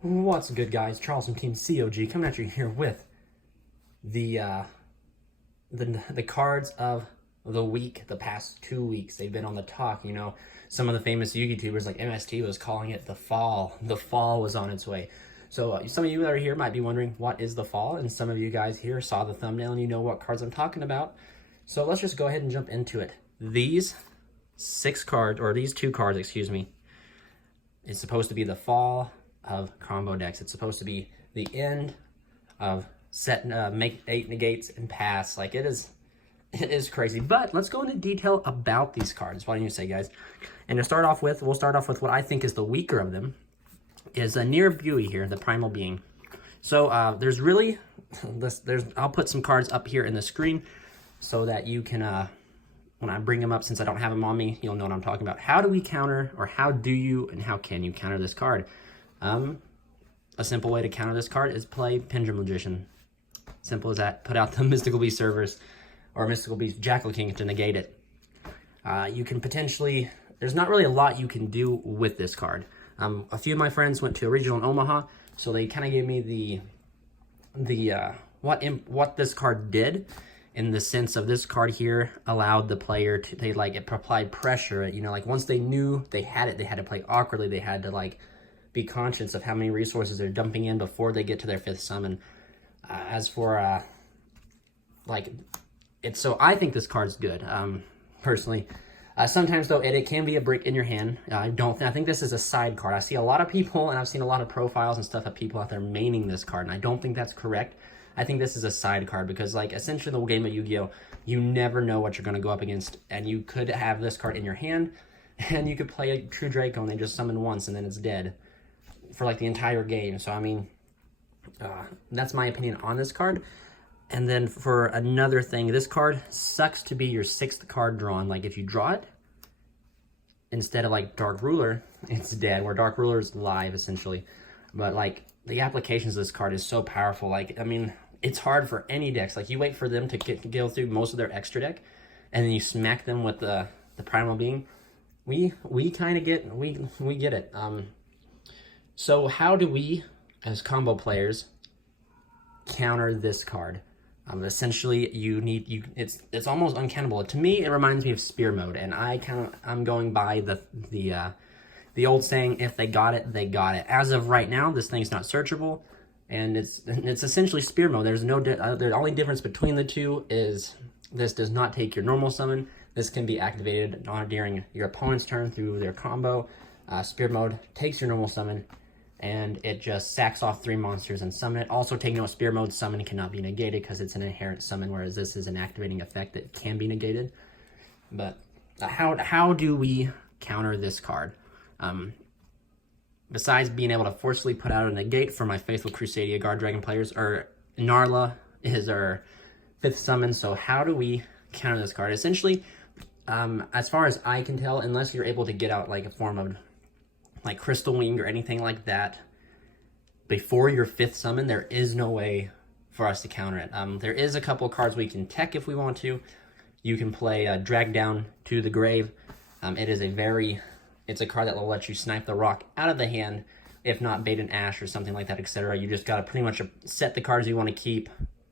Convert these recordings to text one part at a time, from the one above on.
What's good, guys? Charles from Team COG coming at you here with the the cards of the week. The past 2 weeks, they've been on the talk. You know, some of the famous YouTubers like MST was calling it the fall. The fall was on its way. So some of you that are here might be wondering what is the fall, and some of you guys here saw the thumbnail and you know what cards I'm talking about. So let's just go ahead and jump into it. These 6 cards, or these 2 cards, excuse me, is supposed to be the fall of combo decks. It's supposed to be the end of make 8 negates and pass. Like, it is crazy. But let's go into detail about these cards. What do you say, guys? And to start off with, we'll start off with what I think is the weaker of them, is a Near Buoy here, the Primal Being. So there's really I'll put some cards up here in the screen so that you can when I bring them up, since I don't have them on me, you'll know what I'm talking about. How do we counter, or how do you and how can you counter this card? A simple way to counter this card is play Pendulum Magician. Simple as that. Put out the Mystical Beast Servers or Mystical Beast Jackal King to negate it. You can potentially, there's not really a lot you can do with this card. A few of my friends went to a regional in Omaha, so they kind of gave me what this card did, in the sense of this card here allowed the player to, it applied pressure. You know, like, once they knew they had it, they had to play awkwardly. They had to be conscious of how many resources they're dumping in before they get to their 5th summon. As for so I think this card's good, personally. Sometimes though, it can be a brick in your hand. I think this is a side card. I see a lot of people, and I've seen a lot of profiles and stuff of people out there maining this card, and I don't think that's correct. I think this is a side card because, essentially, the game of Yu-Gi-Oh, you never know what you're going to go up against, and you could have this card in your hand, and you could play a True Draco and they just summon once and then it's dead for the entire game. So I mean, that's my opinion on this card. And then for another thing, this card sucks to be your 6th card drawn. Like, if you draw it, instead of Dark Ruler, it's dead, where Dark Ruler is live essentially. But the applications of this card is so powerful. I mean, it's hard for any decks. You wait for them to go through most of their extra deck, and then you smack them with the Primal Being. We kind of get it. So how do we, as combo players, counter this card? Essentially, it's almost uncountable. To me, it reminds me of Spear Mode, and I'm going by the old saying, if they got it, they got it. As of right now, this thing's not searchable, and it's essentially Spear Mode. There's the only difference between the two is this does not take your normal summon. This can be activated during your opponent's turn through their combo. Spear Mode takes your normal summon, and it just sacks off 3 monsters and summon it. Also, take note, Spear Mode summon cannot be negated because it's an inherent summon, whereas this is an activating effect that can be negated. But how do we counter this card? Besides being able to forcefully put out a negate for my faithful Crusadia Guard Dragon players, or Narla is our 5th summon. So how do we counter this card? Essentially, as far as I can tell, unless you're able to get out a form of Crystal Wing or anything like that before your 5th summon, there is no way for us to counter it. There is a couple cards we can tech if we want to. You can play Drag Down to the Grave. It's a card that will let you snipe the rock out of the hand, if not Bait and Ash or something like that, etc. You just gotta pretty much set the cards you want to keep,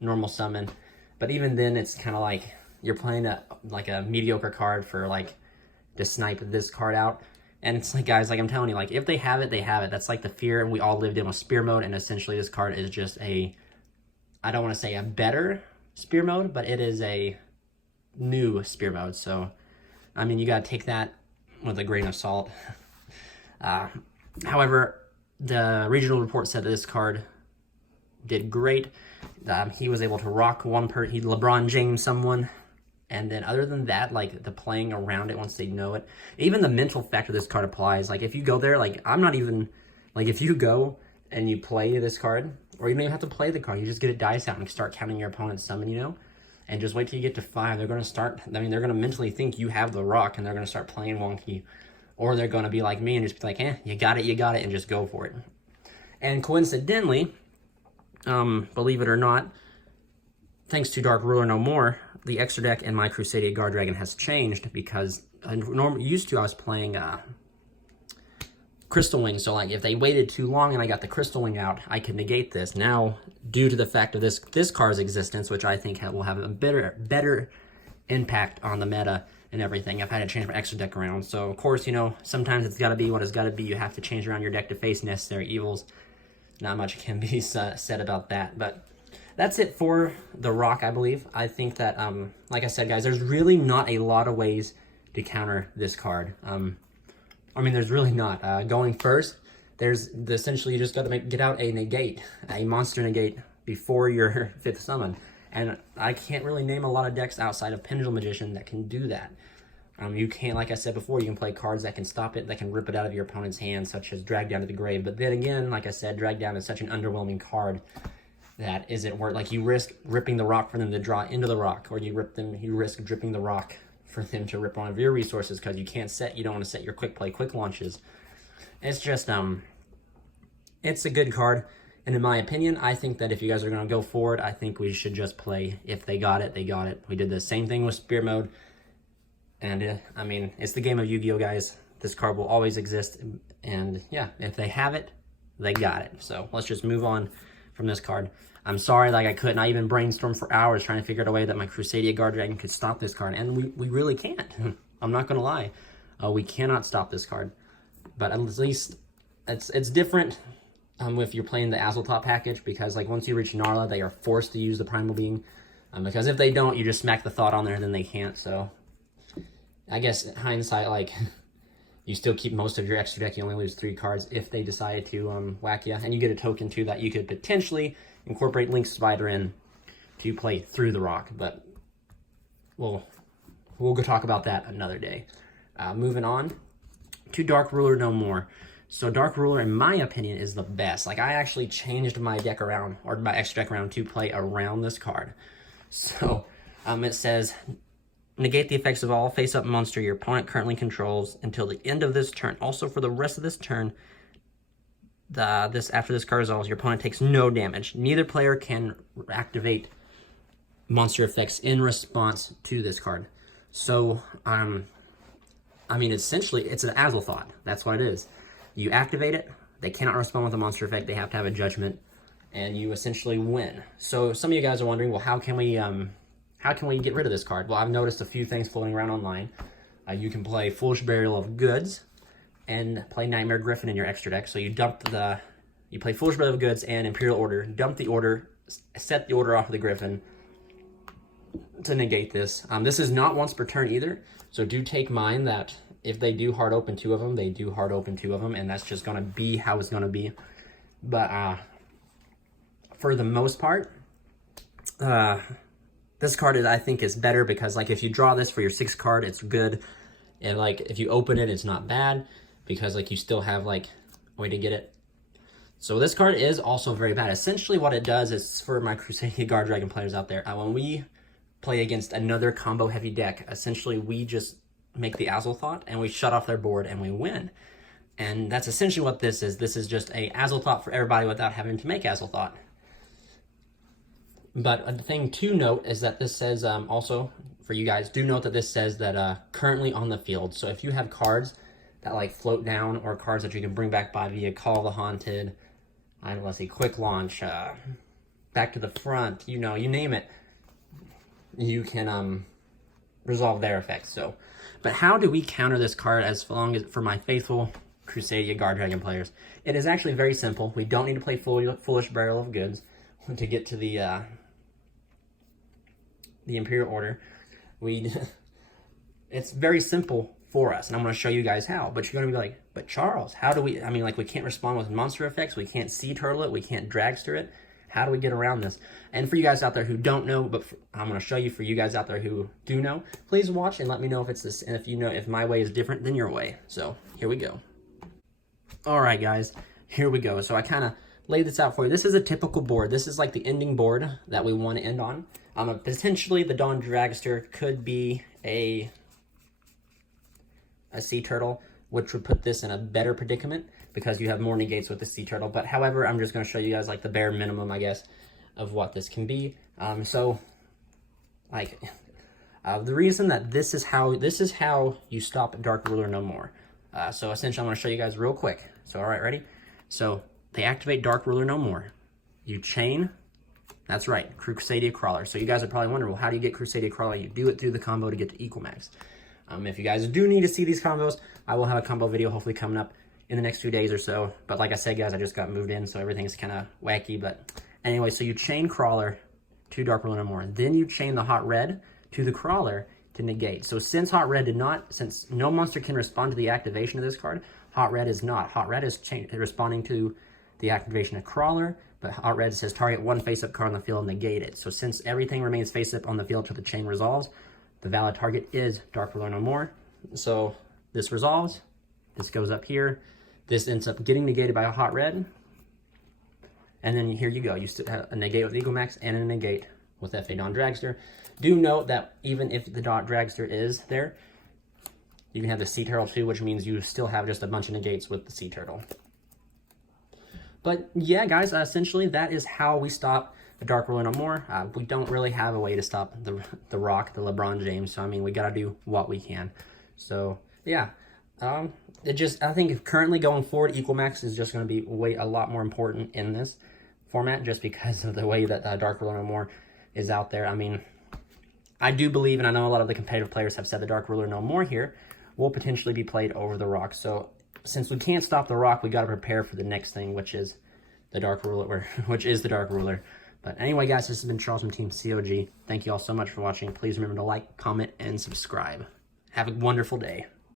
normal summon. But even then, it's kind of you're playing a mediocre card for to snipe this card out. And it's guys, I'm telling you, if they have it, they have it. That's the fear we all lived in with Spear Mode, and essentially this card is just I don't want to say a better Spear Mode, but it is a new Spear Mode. So, I mean, you gotta take that with a grain of salt. However, the regional report said that this card did great. He was able to rock he LeBron James someone. And then other than that, the playing around it once they know it, even the mental factor this card applies. If you go there, I'm not even, if you go and you play this card, or you don't even have to play the card, you just get a dice out and start counting your opponent's summon, and just wait till you get to 5. They're going to start, they're going to mentally think you have the rock, and they're going to start playing wonky. Or they're going to be like me and just be you got it, and just go for it. And coincidentally, believe it or not, thanks to Dark Ruler No More, the extra deck in my Crusadia Guard Dragon has changed, because used to I was playing Crystal Wing. So like if they waited too long and I got the Crystal Wing out, I could negate this. Now, due to the fact of this card's existence, which I think will have a better impact on the meta and everything, I've had to change my extra deck around. So of course, you know, sometimes it's got to be what it's got to be. You have to change around your deck to face necessary evils. Not much can be said about that, but that's it for the Rock, I believe. I think that, like I said, guys, there's really not a lot of ways to counter this card. I mean, there's really not. Going first, there's essentially you just got to get out a negate, a monster negate before your 5th summon. And I can't really name a lot of decks outside of Pendulum Magician that can do that. You can't, like I said before, you can play cards that can stop it, that can rip it out of your opponent's hand, such as Drag Down to the Grave. But then again, like I said, Drag Down is such an underwhelming card that isn't worth. Like, you risk ripping the Rock for them to draw into the Rock, or you risk dripping the Rock for them to rip one of your resources because you don't want to set your quick play, quick launches. It's just, it's a good card. And in my opinion, I think that if you guys are going to go forward, I think we should just play. If they got it, they got it. We did the same thing with Spear Mode. And, I mean, it's the game of Yu-Gi-Oh, guys. This card will always exist. And, yeah, if they have it, they got it. So, let's just move on from this card. I'm sorry, like, I couldn't. I even brainstormed for hours trying to figure out a way that my Crusadia Guard Dragon could stop this card. And we really can't. I'm not going to lie. We cannot stop this card. But at least it's different if you're playing the Azathoth package. Because, like, once you reach Narla, they are forced to use the Primal Being. Because if they don't, you just smack the Thought on there and then they can't. So, I guess in hindsight, like, you still keep most of your extra deck. You only lose 3 cards if they decide to whack you. And you get a token, too, that you could potentially incorporate Link Spider in to play through the Rock. But we'll go talk about that another day. Moving on to Dark Ruler No More. So Dark Ruler, in my opinion, is the best. Like, I actually changed my deck around, or my extra deck around, to play around this card. So, it says, negate the effects of all face-up monster your opponent currently controls until the end of this turn. Also, for the rest of this turn, after this card resolves, your opponent takes no damage. Neither player can activate monster effects in response to this card. So, I mean, essentially, it's an Azathoth. That's what it is. You activate it, they cannot respond with a monster effect, they have to have a judgment, and you essentially win. So, some of you guys are wondering, well, how can we get rid of this card? Well, I've noticed a few things floating around online. You can play Foolish Burial of Goods and play Nightmare Griffin in your extra deck. So you play Foolish Burial of Goods and Imperial Order, dump the order, set the order off of the Griffin to negate this. This is not once per turn either, so do take mind that if they do hard open 2 of them, they do hard open 2 of them, and that's just going to be how it's going to be. But for the most part, this card, I think, is better because, like, if you draw this for your 6th card, it's good. And, like, if you open it, it's not bad because, like, you still have, like, a way to get it. So this card is also very bad. Essentially, what it does is, for my Crusadia Guard Dragon players out there, when we play against another combo-heavy deck, essentially, we just make the Azathoth and we shut off their board and we win. And that's essentially what this is. This is just a Azathoth for everybody without having to make Azathoth. But a thing to note is that this says, also, for you guys, do note that this says that currently on the field. So if you have cards that, like, float down, or cards that you can bring back by via Call of the Haunted, let's see, Quick Launch, Back to the Front, you know, you name it, you can resolve their effects. So, but how do we counter this card as long as, for my faithful Crusadia Guard Dragon players? It is actually very simple. We don't need to play Foolish Burial of Goods to get to the Imperial Order. It's very simple for us, and I'm going to show you guys how. But you're going to be like, but Charles, how do we, I mean, like, we can't respond with monster effects, we can't Sea Turtle it, we can't Dragster it. How do we get around this? And for you guys out there who don't know, but I'm going to show you, for you guys out there who do know, please watch and let me know if it's this, and if you know, if my way is different than your way. So here we go. All right, guys, here we go. So I kind of laid this out for you. This is a typical board. This is like the ending board that we want to end on. Potentially, the Dawn Dragster could be a Sea Turtle, which would put this in a better predicament because you have more negates with the Sea Turtle. But however, I'm just going to show you guys, like, the bare minimum, I guess, of what this can be. So, like, the reason that this is how you stop Dark Ruler No More. So essentially, I'm going to show you guys real quick. So, all right, ready? So, they activate Dark Ruler no more. You chain, that's right, Crusadia Crawler. So you guys are probably wondering, well, how do you get Crusadia Crawler? You do it through the combo to get to Equal Max. If you guys do need to see these combos, I will have a combo video hopefully coming up in the next few days or so. But like I said, guys, I just got moved in, so everything's kind of wacky. But anyway, so you chain Crawler to Dark Ruler no more. Then you chain the Hot Red to the Crawler to negate. So since Hot Red since no monster can respond to the activation of this card, Hot Red is not. Hot Red is responding to the activation of Crawler, but Hot Red says target one face-up card on the field and negate it. So since everything remains face-up on the field till the chain resolves, the valid target is Dark Ruler no more. So this resolves, this goes up here, this ends up getting negated by a Hot Red, and then here you go. You still have a negate with Equal Max and a negate with FA Dawn Dragster. Do note that even if the Dawn Dragster is there, you can have the Sea Turtle too, which means you still have just a bunch of negates with the Sea Turtle. But yeah, guys, essentially that is how we stop the Dark Ruler no more. We don't really have a way to stop the Rock, the LeBron James. So I mean, we gotta do what we can. So yeah, I think currently going forward, Equal Max is just gonna be a lot more important in this format, just because of the way that Dark Ruler no more is out there. I mean, I do believe, and I know a lot of the competitive players have said the Dark Ruler no more here will potentially be played over the Rock. So since we can't stop the Rock, we got to prepare for the next thing, which is the Dark Ruler, But anyway, guys, this has been Charles from Team COG. Thank you all so much for watching. Please remember to like, comment, and subscribe. Have a wonderful day.